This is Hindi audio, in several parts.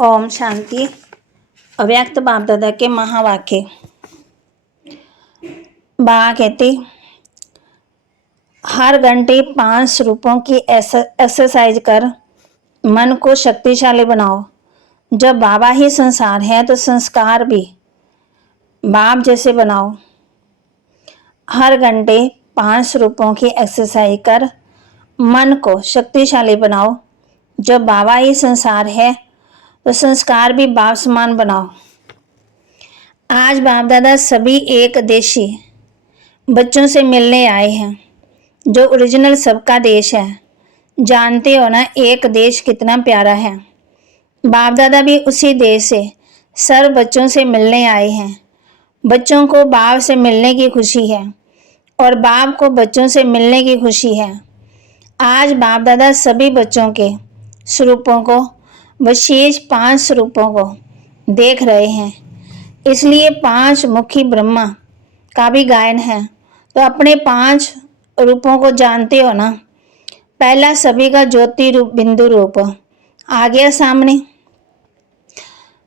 ओम शांति। अव्यक्त बाप दादा के महावाक्य। बाबा कहते, हर घंटे 5 रूपों की एक्सरसाइज कर मन को शक्तिशाली बनाओ। जब बाबा ही संसार है तो संस्कार भी बाप जैसे बनाओ। हर घंटे 5 रूपों की एक्सरसाइज कर मन को शक्तिशाली बनाओ। जब बाबा ही संसार है तो संस्कार भी बाप समान बनाओ। आज बाप दादा सभी एक देशी बच्चों से मिलने आए हैं, जो ओरिजिनल सबका देश है। जानते हो ना, एक देश कितना प्यारा है। बाप दादा भी उसी देश से सर्व बच्चों से मिलने आए हैं। बच्चों को बाप से मिलने की खुशी है और बाप को बच्चों से मिलने की खुशी है। आज बाप दादा सभी बच्चों के स्वरूपों को, विशेष 5 स्वरूपों को देख रहे हैं। इसलिए 5 मुखी ब्रह्मा का भी गायन है। तो अपने 5 रूपों को जानते हो ना। पहला सभी का ज्योति रूप, बिंदु रूप आ गया सामने।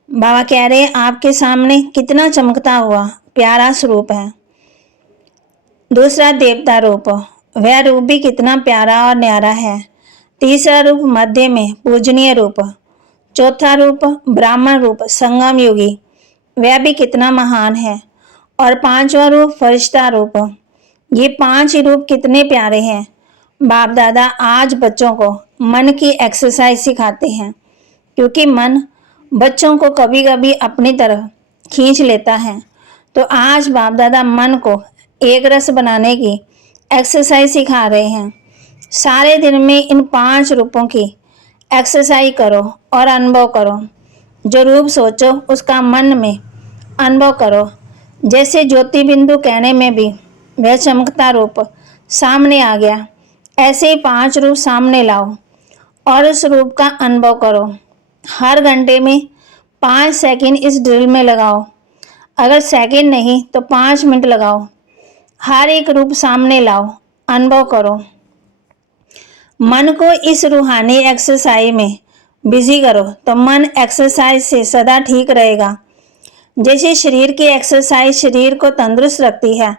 बाबा कह रहे हैं आपके सामने कितना चमकता हुआ प्यारा स्वरूप है। दूसरा देवता रूप, वह रूप भी कितना प्यारा और न्यारा है। तीसरा रूप मध्य में पूजनीय रूप। चौथा रूप ब्राह्मण रूप संगम योगी, वह भी कितना महान है। और 5वां रूप फरिश्ता रूप। ये 5 ही रूप कितने प्यारे हैं। बाप दादा आज बच्चों को मन की एक्सरसाइज सिखाते हैं, क्योंकि मन बच्चों को कभी कभी अपनी तरफ खींच लेता है। तो आज बाप दादा मन को एक रस बनाने की एक्सरसाइज सिखा रहे हैं। सारे दिन में इन 5 रूपों की एक्सरसाइज करो और अनुभव करो। जो रूप सोचो उसका मन में अनुभव करो। जैसे ज्योति बिंदु कहने में भी वह चमकता रूप सामने आ गया, ऐसे ही 5 रूप सामने लाओ और उस रूप का अनुभव करो। हर घंटे में 5 सेकंड इस ड्रिल में लगाओ। अगर सेकंड नहीं तो 5 मिनट लगाओ। हर एक रूप सामने लाओ, अनुभव करो। मन को इस रूहानी एक्सरसाइज में बिजी करो तो मन एक्सरसाइज से सदा ठीक रहेगा। जैसे शरीर की एक्सरसाइज शरीर को तंदुरुस्त रखती है,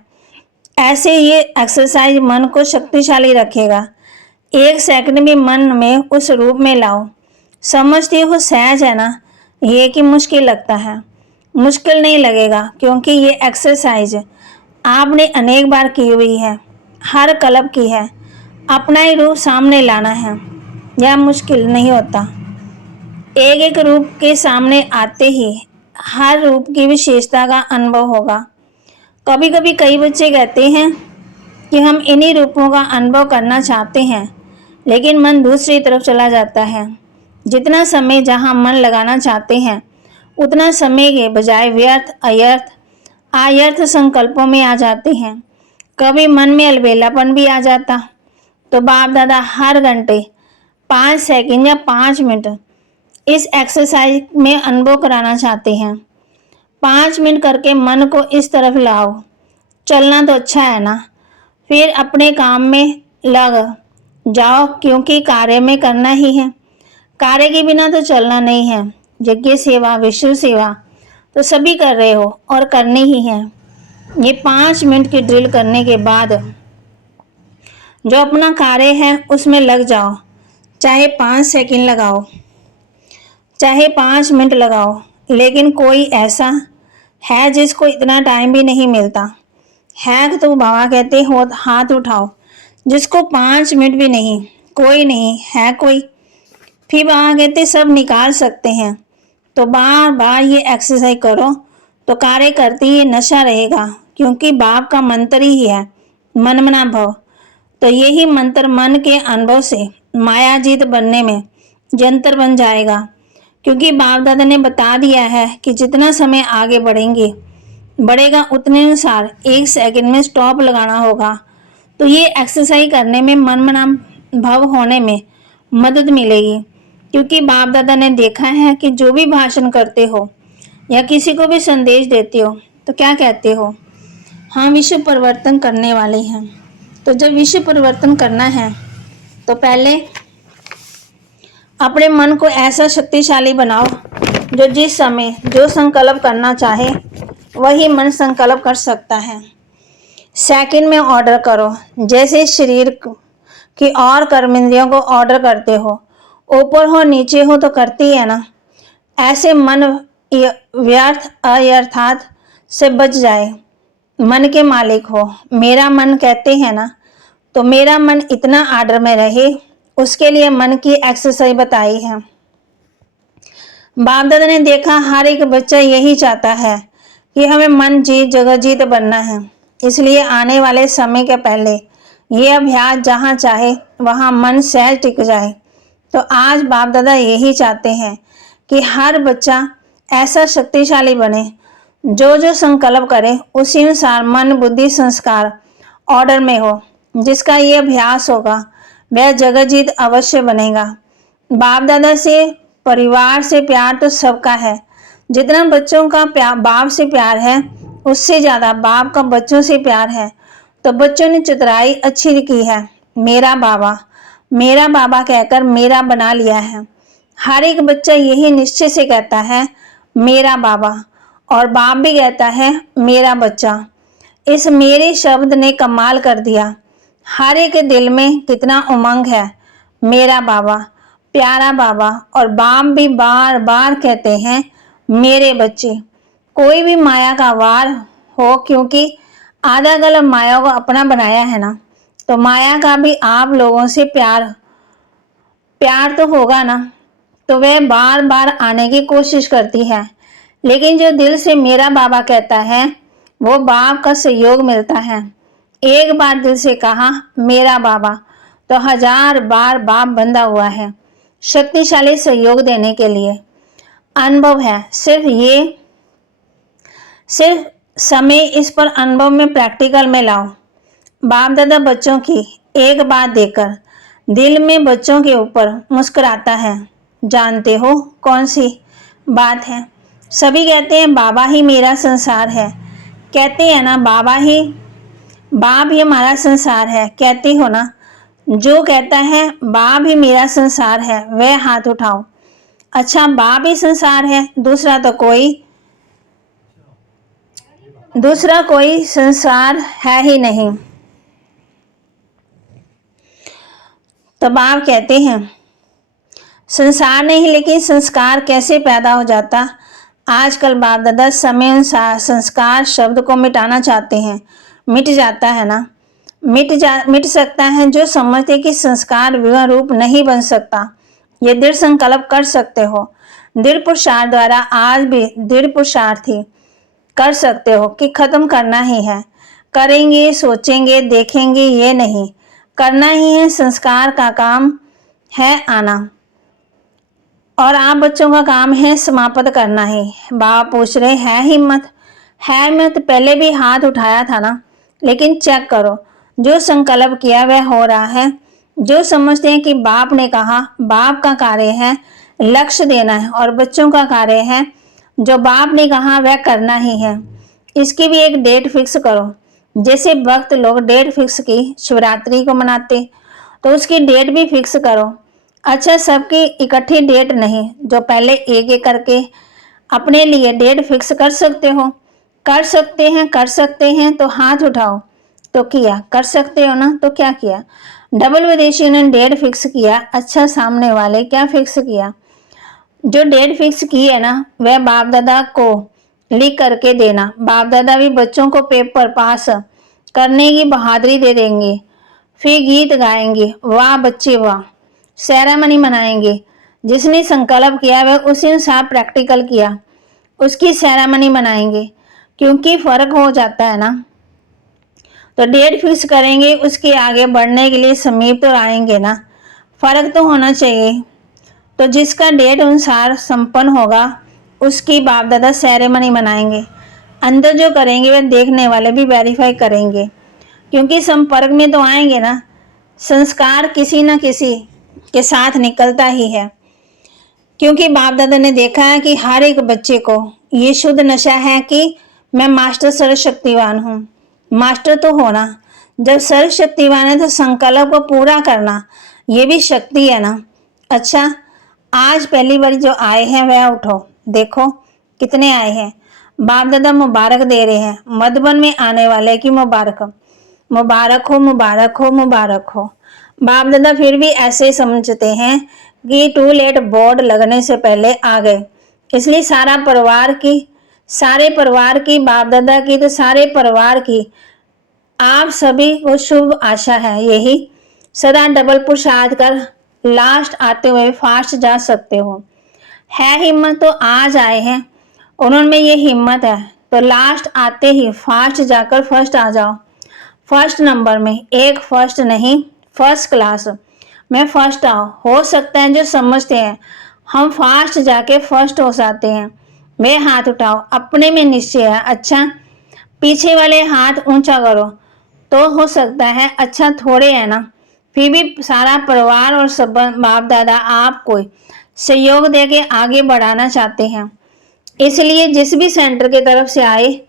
ऐसे ये एक्सरसाइज मन को शक्तिशाली रखेगा। 1 सेकंड भी मन में उस रूप में लाओ। समझती हो सहज है ना, ये कि मुश्किल लगता है। मुश्किल नहीं लगेगा, क्योंकि ये एक्सरसाइज आपने अनेक बार की हुई है, हर कल्प की है। अपना ही रूप सामने लाना है, यह मुश्किल नहीं होता। एक एक रूप के सामने आते ही हर रूप की विशेषता का अनुभव होगा। कभी कभी कई बच्चे कहते हैं कि हम इन्हीं रूपों का अनुभव करना चाहते हैं, लेकिन मन दूसरी तरफ चला जाता है। जितना समय जहां मन लगाना चाहते हैं, उतना समय के बजाय व्यर्थ आयर्थ संकल्पों में आ जाते हैं। कभी मन में अलबेलापन भी आ जाता। तो बाप दादा हर घंटे 5 सेकंड या 5 मिनट इस एक्सरसाइज में अनुभव कराना चाहते हैं। 5 मिनट करके मन को इस तरफ लाओ। चलना तो अच्छा है ना, फिर अपने काम में लग जाओ, क्योंकि कार्य में करना ही है। कार्य के बिना तो चलना नहीं है। यज्ञ सेवा, विश्व सेवा तो सभी कर रहे हो और करनी ही है। ये 5 मिनट की ड्रिल करने के बाद जो अपना कार्य है उसमें लग जाओ। चाहे 5 सेकंड लगाओ, चाहे 5 मिनट लगाओ, लेकिन कोई ऐसा है जिसको इतना टाइम भी नहीं मिलता है तो बाबा कहते हो हाथ उठाओ। जिसको 5 मिनट भी नहीं, कोई नहीं है कोई। फिर बाबा कहते सब निकाल सकते हैं। तो बार बार ये एक्सरसाइज करो तो कार्य करते ही नशा रहेगा, क्योंकि बाप का मंत्र ही है मन मना भव। तो यही मंत्र मन के अनुभव से मायाजीत बनने में यंत्र बन जाएगा, क्योंकि बाप दादा ने बता दिया है कि जितना समय आगे बढ़ेगा उतने अनुसार 1 सेकंड में स्टॉप लगाना होगा। तो ये एक्सरसाइज करने में मन मना भव होने में मदद मिलेगी, क्योंकि बाप दादा ने देखा है कि जो भी भाषण करते हो या किसी को भी संदेश देते हो तो क्या कहते हो, हम विश्व परिवर्तन करने वाले हैं। तो जब विश्व परिवर्तन करना है तो पहले अपने मन को ऐसा शक्तिशाली बनाओ जो जिस समय जो संकल्प करना चाहे वही मन संकल्प कर सकता है। सेकंड में ऑर्डर करो, जैसे शरीर की और कर्मेंद्रियों को ऑर्डर करते हो, ऊपर हो नीचे हो तो करती है ना। ऐसे मन व्यर्थ अयर्थात से बच जाए, मन के मालिक हो। मेरा मन कहते हैं ना, तो मेरा मन इतना आर्डर में रहे, उसके लिए मन की एक्सरसाइज बताई है। बाप दादा ने देखा हर एक बच्चा यही चाहता है कि हमें मन जीत जगह जीत बनना है, इसलिए आने वाले समय के पहले ये अभ्यास जहाँ चाहे वहाँ मन सहज टिक जाए। तो आज बाप दादा यही चाहते हैं कि हर बच्चा ऐसा शक्तिशाली बने, जो जो संकल्प करे उसी अनुसार मन बुद्धि संस्कार ऑर्डर में हो। जिसका ये अभ्यास होगा वह जगह जीत अवश्य बनेगा। बाप दादा से परिवार से प्यार तो सबका है, जितना बच्चों का बाप से प्यार है उससे ज़्यादा बाप का बच्चों से प्यार है। तो बच्चों ने चतुराई अच्छी की है, मेरा बाबा कहकर मेरा बना लिया है। हर एक बच्चा यही निश्चय से कहता है मेरा बाबा, और बाप भी कहता है मेरा बच्चा। इस मेरे शब्द ने कमाल कर दिया। हर एक के दिल में कितना उमंग है, मेरा बाबा, प्यारा बाबा। और बाप भी बार बार कहते हैं मेरे बच्चे। कोई भी माया का वार हो, क्योंकि आधा गलत माया को अपना बनाया है ना, तो माया का भी आप लोगों से प्यार तो होगा ना, तो वह बार बार आने की कोशिश करती है। लेकिन जो दिल से मेरा बाबा कहता है वो बाप का सहयोग मिलता है। एक बार दिल से कहा मेरा बाबा, तो 1000 बार बाप बंधा हुआ है शक्तिशाली सहयोग देने के लिए। अनुभव है, सिर्फ समय इस पर अनुभव में प्रैक्टिकल में लाओ। बाप दादा बच्चों की एक बात देकर दिल में बच्चों के ऊपर मुस्कुराता है। जानते हो कौन सी बात है? सभी कहते हैं बाबा ही मेरा संसार है, कहते हैं ना बाप ही हमारा संसार है, कहते हो ना। जो कहता है बाप ही मेरा संसार है वह हाथ उठाओ। अच्छा, बाप ही संसार है, दूसरा कोई संसार है ही नहीं। तो बाप कहते हैं संसार नहीं, लेकिन संस्कार कैसे पैदा हो जाता। आजकल बाप दादा समय अनुसार संस्कार शब्द को मिटाना चाहते हैं। मिट जाता है ना, मिट सकता है जो समझते कि संस्कार विवाह रूप नहीं बन सकता। ये दृढ़ संकल्प कर सकते हो। दृढ़ पुरुषार्थ द्वारा आज भी दृढ़ पुरुषार्थी कर सकते हो कि खत्म करना ही है। करेंगे, सोचेंगे, देखेंगे, ये नहीं, करना ही है। संस्कार का काम है आना, और आप बच्चों का काम है समाप्त करना ही। बाबा पूछ रहे है हिम्मत पहले भी हाथ उठाया था ना, लेकिन चेक करो जो संकल्प किया वह हो रहा है। जो समझते हैं कि बाप ने कहा, बाप का कार्य है लक्ष्य देना है, और बच्चों का कार्य है जो बाप ने कहा वह करना ही है। इसकी भी एक डेट फिक्स करो। जैसे भक्त लोग डेट फिक्स की शिवरात्रि को मनाते, तो उसकी डेट भी फिक्स करो। अच्छा, सबकी इकट्ठी डेट नहीं, जो पहले एक एक करके अपने लिए डेट फिक्स कर सकते हो। कर सकते हैं तो हाथ उठाओ। तो किया, कर सकते हो ना, तो क्या किया? डबल विदेशियों ने डेट फिक्स किया। अच्छा, सामने वाले क्या फिक्स किया? जो डेट फिक्स की है ना वह बाप दादा को लिख करके देना। बाप दादा भी बच्चों को पेपर पास करने की बहादुरी दे देंगे। फिर गीत गाएंगे, वाह बच्चे वाह, सेरेमनी मनाएंगे। जिसने संकल्प किया वह उसी अनुसार प्रैक्टिकल किया, उसकी सेरेमनी मनाएंगे। क्योंकि फर्क हो जाता है ना, तो डेट फिक्स करेंगे, उसके आगे बढ़ने के लिए समीप तो आएंगे ना, फर्क तो होना चाहिए। तो जिसका डेट अनुसार संपन्न होगा उसकी बाप दादा सेरेमनी मनाएंगे। अंदर जो करेंगे वह देखने वाले भी वेरीफाई करेंगे, क्योंकि संपर्क में तो आएंगे ना। संस्कार किसी न किसी के साथ निकलता ही है, क्योंकि बाप दादा ने देखा है कि हर एक बच्चे को ये शुद्ध नशा है कि मैं मास्टर सर्वशक्तिवान हूँ। मास्टर तो होना, जब सर्वशक्तिवान है तो संकल्प को पूरा करना ये भी शक्ति है ना। अच्छा, आज पहली बार जो आए हैं वह उठो, देखो कितने आए हैं। बाप दादा मुबारक दे रहे हैं, मधुबन में आने वाले की मुबारक मुबारक हो, मुबारक हो, मुबारक हो। बाप दादा फिर भी ऐसे समझते हैं कि टू लेट बोर्ड लगने से पहले आ गए, इसलिए सारे परिवार की बाप दादा की तो सारे परिवार की आप सभी को शुभ आशा है। यही सदा डबल पुरुषार्थ कर लास्ट आते हुए फास्ट जा सकते हो। है हिम्मत तो आज आए हैं, उन्होंने ये हिम्मत है तो लास्ट आते ही फास्ट जाकर फर्स्ट आ जाओ। फर्स्ट नंबर में, एक फर्स्ट नहीं फर्स्ट क्लास में फर्स्ट आओ। हो सकता है जो समझते हैं हम फास्ट जाके फर्स्ट हो जाते हैं, वे हाथ उठाओ, अपने में निश्चय है। अच्छा, पीछे वाले हाथ ऊंचा करो। तो हो सकता है अच्छा थोड़े है ना, फिर भी सारा परिवार और सब बाप दादा आपको सहयोग देके आगे बढ़ाना चाहते हैं। इसलिए जिस भी सेंटर की तरफ से आए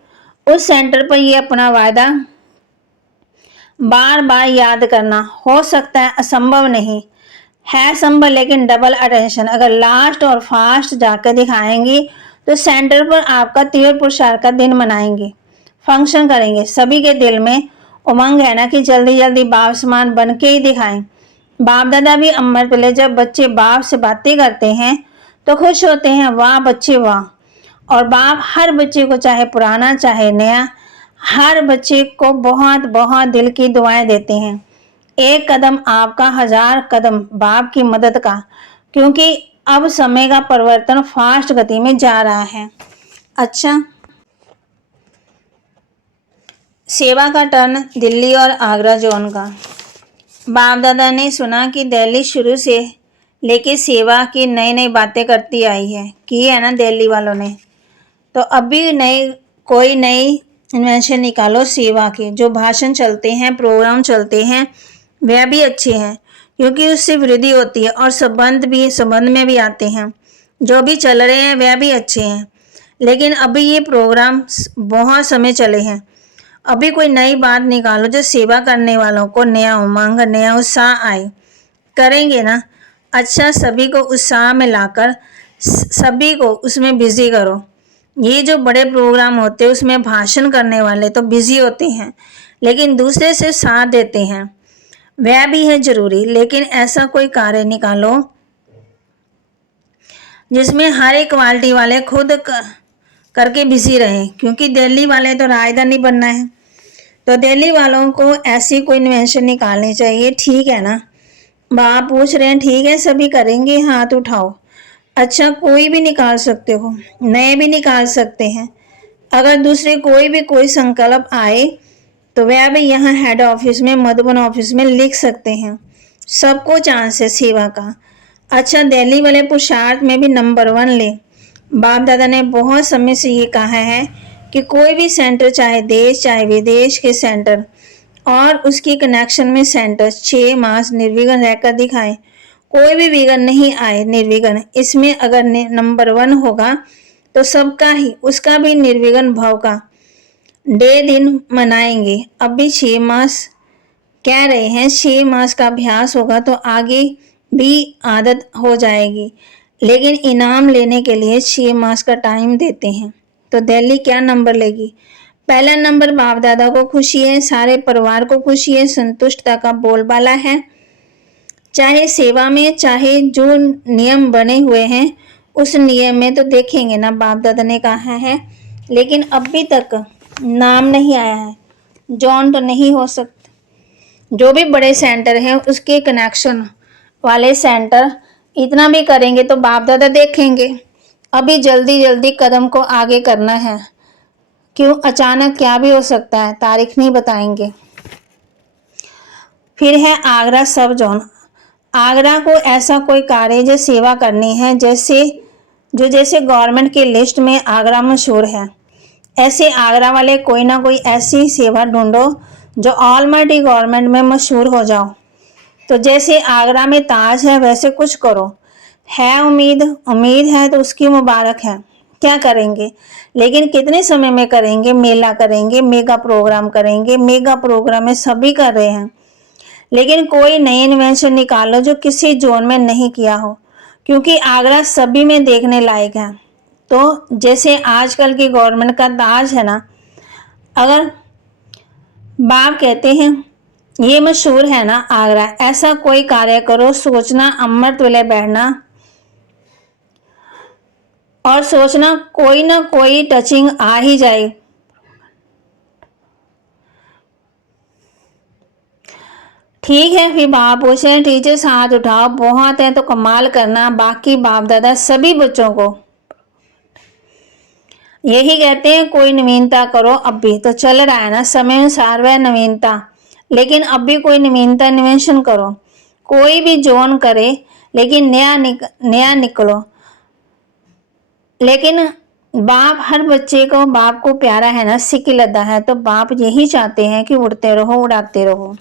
उस सेंटर पर ये अपना वायदा बार बार याद करना। हो सकता है असंभव नहीं है, संभव, लेकिन डबल अटेंशन। अगर लास्ट और फास्ट जाकर दिखाएंगी तो सेंटर पर आपका तीव्र पुरुषार्थ का दिन मनाएंगे, फंक्शन करेंगे। सभी के दिल में उमंग है ना कि जल्दी जल्दी बाप समान बन के ही दिखाएं। बाप दादा भी अमृत ले, जब बच्चे बाप से बातें करते हैं तो खुश होते हैं, वाह बच्चे वाह। और बाप हर बच्चे को, चाहे पुराना चाहे नया, हर बच्चे को बहुत बहुत दिल की दुआएं देते हैं। एक कदम आपका, 1000 कदम बाप की मदद का, क्योंकि अब समय का परिवर्तन फास्ट गति में जा रहा है। अच्छा, सेवा का टर्न दिल्ली और आगरा जोन का। बाप दादा ने सुना कि दिल्ली शुरू से लेके सेवा की नई नई बातें करती आई है, की है ना दिल्ली वालों ने। तो अभी कोई नई इन्वेंशन निकालो सेवा के। जो भाषण चलते हैं, प्रोग्राम चलते हैं, वह भी अच्छे हैं क्योंकि उससे वृद्धि होती है और संबंध में भी आते हैं। जो भी चल रहे हैं वह भी अच्छे हैं, लेकिन अभी ये प्रोग्राम बहुत समय चले हैं। अभी कोई नई बात निकालो जो सेवा करने वालों को नया उमंग, नया उत्साह आए। करेंगे ना? अच्छा, सभी को उत्साह में लाकर सभी को उसमें बिजी करो। ये जो बड़े प्रोग्राम होते हैं उसमें भाषण करने वाले तो बिजी होते हैं, लेकिन दूसरे से साथ देते हैं, वह भी है जरूरी। लेकिन ऐसा कोई कार्य निकालो जिसमें हर एक क्वालिटी वाले खुद करके बिजी रहें, क्योंकि दिल्ली वाले तो राजधानी बनना है। तो दिल्ली वालों को ऐसी कोई इन्वेंशन निकालनी चाहिए, ठीक है ना? बाप पूछ रहे हैं, ठीक है सभी करेंगे, हाथ उठाओ। अच्छा, कोई भी निकाल सकते हो, नए भी निकाल सकते हैं। अगर दूसरे कोई संकल्प आए तो वह भी यहाँ हेड ऑफिस में, मधुबन ऑफिस में लिख सकते हैं। सबको चांस है सेवा का। अच्छा, दिल्ली वाले पुरुषार्थ में भी नंबर 1 ले। बाप दादा ने बहुत समय से ये कहा है कि कोई भी सेंटर, चाहे देश चाहे विदेश के सेंटर और उसकी कनेक्शन में सेंटर 6 मास निर्विघ्न रहकर दिखाए। कोई भी विघ्न नहीं आए, निर्विघ्न। इसमें अगर नंबर 1 होगा तो सबका ही, उसका भी निर्विघ्न भाव का डे दिन मनाएंगे। अभी 6 मास कह रहे हैं, 6 मास का अभ्यास होगा तो आगे भी आदत हो जाएगी, लेकिन इनाम लेने के लिए 6 मास का टाइम देते हैं। तो दिल्ली क्या नंबर लेगी? पहला नंबर बाप दादा को खुशी है, सारे परिवार को खुशी है, संतुष्टता का बोलबाला है। चाहे सेवा में, चाहे जो नियम बने हुए हैं उस नियम में तो देखेंगे ना, बाप दादा ने कहा है। लेकिन अभी तक नाम नहीं आया है, जॉन तो नहीं हो सकता। जो भी बड़े सेंटर हैं उसके कनेक्शन वाले सेंटर इतना भी करेंगे तो बाप दादा देखेंगे। अभी जल्दी जल्दी कदम को आगे करना है, क्यों? अचानक क्या भी हो सकता है, तारीख नहीं बताएंगे। फिर है आगरा सब जोन। आगरा को ऐसा कोई कार्य जो सेवा करनी है, जैसे गवर्नमेंट की लिस्ट में आगरा मशहूर है, ऐसे आगरा वाले कोई ना कोई ऐसी सेवा ढूंढो जो ऑलमाइटी गवर्नमेंट में मशहूर हो जाओ। तो जैसे आगरा में ताज है वैसे कुछ करो। है उम्मीद है तो उसकी मुबारक है। क्या करेंगे, लेकिन कितने समय में करेंगे? मेला करेंगे, मेगा प्रोग्राम करेंगे। मेगा प्रोग्राम में सभी कर रहे हैं, लेकिन कोई नई इन्वेंशन निकालो जो किसी जोन में नहीं किया हो, क्योंकि आगरा सभी में देखने लायक है। तो जैसे आजकल की गवर्नमेंट का ताज है ना, अगर बाप कहते हैं ये मशहूर है ना आगरा, ऐसा कोई कार्य करो, सोचना अमृत वेले बैठना और सोचना कोई ना कोई टचिंग आ ही जाए। ठीक है, फिर बाप पूछे टीचर्स हाथ उठाओ, बहुत है तो कमाल करना, बाकी बाप दादा सभी बच्चों को यही कहते हैं कोई नवीनता करो। अब भी तो चल रहा है ना समय अनुसार वह नवीनता, लेकिन अब भी कोई नवीनता इन्वेंशन करो, कोई भी जोन करे लेकिन नया निकलो। लेकिन बाप हर बच्चे को, बाप को प्यारा है ना, सिक्की लद्दा है, तो बाप यही चाहते हैं कि उड़ते रहो, उड़ाते रहो।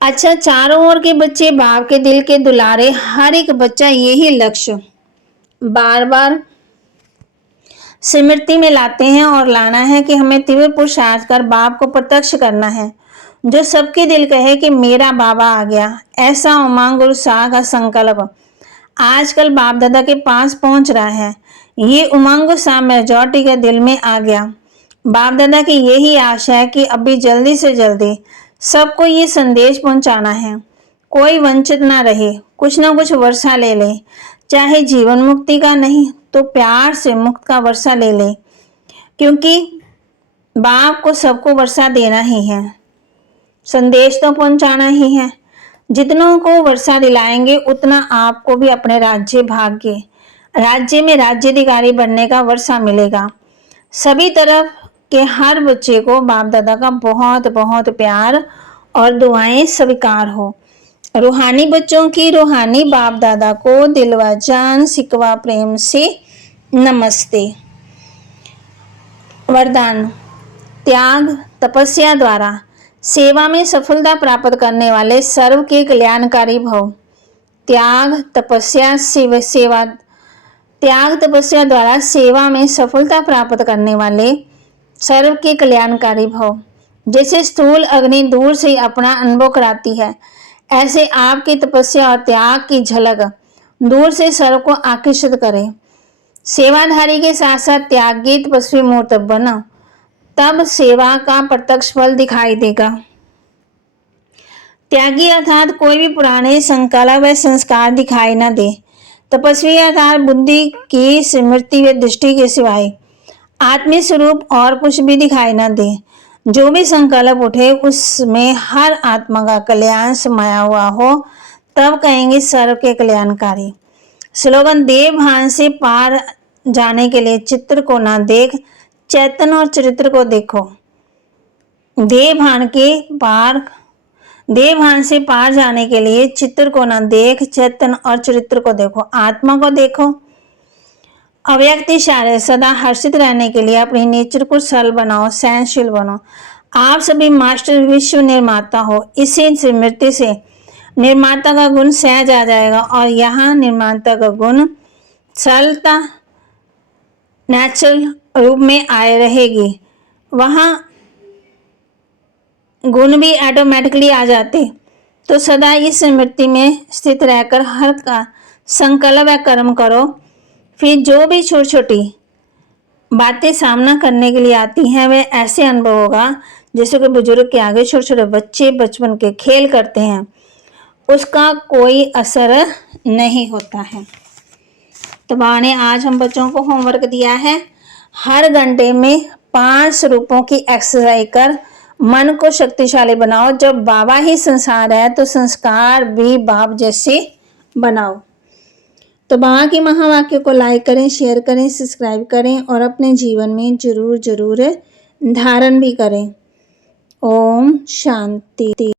अच्छा, चारों ओर के बच्चे बाप के दिल के दुलारे, हर एक बच्चा यही लक्ष्य बार बार स्मृति में लाते हैं और लाना है कि हमें तीव्र पुरुषार्थ कर बाप को प्रत्यक्ष करना है। जो सबके दिल कहे कि मेरा बाबा आ गया, ऐसा उमंग और उत्साह का संकल्प आजकल बाप दादा के पास पहुंच रहा है। ये उमंग उत्साह मेजॉरिटी के दिल में आ गया। बाप दादा की यही आशा है कि अभी जल्दी से जल्दी सबको ये संदेश पहुंचाना है, कोई वंचित ना रहे, कुछ ना कुछ वर्षा ले ले, चाहे जीवन मुक्ति का नहीं तो प्यार से मुक्त का वर्षा ले ले, क्योंकि बाप को सबको वर्षा देना ही है, संदेश तो पहुंचाना ही है। जितनों को वर्षा दिलाएंगे उतना आपको भी अपने राज्य में राज्याधिकारी बनने का वर्षा मिलेगा। सभी तरफ के हर बच्चे को बाप दादा का बहुत बहुत प्यार और दुआएं स्वीकार हो। रूहानी बच्चों की रूहानी बाप दादा को दिलवा जान सिकवा प्रेम से नमस्ते। वरदान, त्याग तपस्या द्वारा सेवा में सफलता प्राप्त करने वाले सर्व के कल्याणकारी भव। त्याग तपस्या सेवा, त्याग तपस्या द्वारा सेवा में सफलता प्राप्त करने वाले सर्व के कल्याणकारी भव। जैसे स्थूल अग्नि दूर से अपना अनुभव कराती है, ऐसे आपकी तपस्या और त्याग की झलक दूर से सर्व को आकर्षित करे। सेवाधारी के साथ साथ त्यागी तपस्वी मूर्त बनो, तब सेवा का प्रत्यक्ष फल दिखाई देगा। त्यागी अर्थात कोई भी पुराने संकल्प व संस्कार दिखाई न दे। तपस्वी अर्थात बुद्धि की स्मृति व दृष्टि के सिवाय आत्मी स्वरूप और कुछ भी दिखाई न दे। जो भी संकल्प उठे उसमें हर आत्मा का कल्याण समाया हुआ हो, तब कहेंगे सर्व के कल्याणकारी। स्लोगन, देव भान से पार जाने के लिए चित्र को ना देख, चैतन्य और चरित्र को देखो। देव भान से पार जाने के लिए चित्र को ना देख, चैतन्य और चरित्र को देखो, आत्मा को देखो। अव्यक्त इशारे, सदा हर्षित रहने के लिए अपनी नेचर को सरल बनाओ, सहनशील बनो। आप सभी मास्टर विश्व निर्माता हो, इसी स्मृति से निर्माता का गुण सहज आ जाएगा और यहाँ निर्माता का गुण सरलता नेचुरल रूप में आए रहेगी, वहाँ गुण भी ऑटोमेटिकली आ जाते। तो सदा इस स्मृति में स्थित रहकर हर का संकल्प व कर्म करो। फिर जो भी छोटी छोटी बातें सामना करने के लिए आती हैं, वे ऐसे अनुभव होगा जैसे कि बुजुर्ग के आगे छोटे छोटे बच्चे बचपन के खेल करते हैं, उसका कोई असर नहीं होता है। तो बाबा ने आज हम बच्चों को होमवर्क दिया है, हर घंटे में 5 रूपों की एक्सरसाइज कर मन को शक्तिशाली बनाओ। जब बाबा ही संसार है तो संस्कार भी बाप जैसे बनाओ। तो बाबा के महावाक्य को लाइक करें, शेयर करें, सब्सक्राइब करें और अपने जीवन में जरूर जरूर धारण भी करें। ओम शांति।